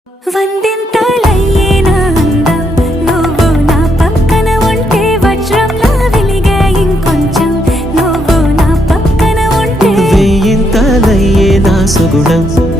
వందింతలయ్యేనా అందం నువ్వు నా పక్కన ఉంటే వజ్రంలా వెలిగే ఇంకొంచెం నువ్వు నా పక్కన ఉంటే వేయింతలయ్యేనా సుగుణం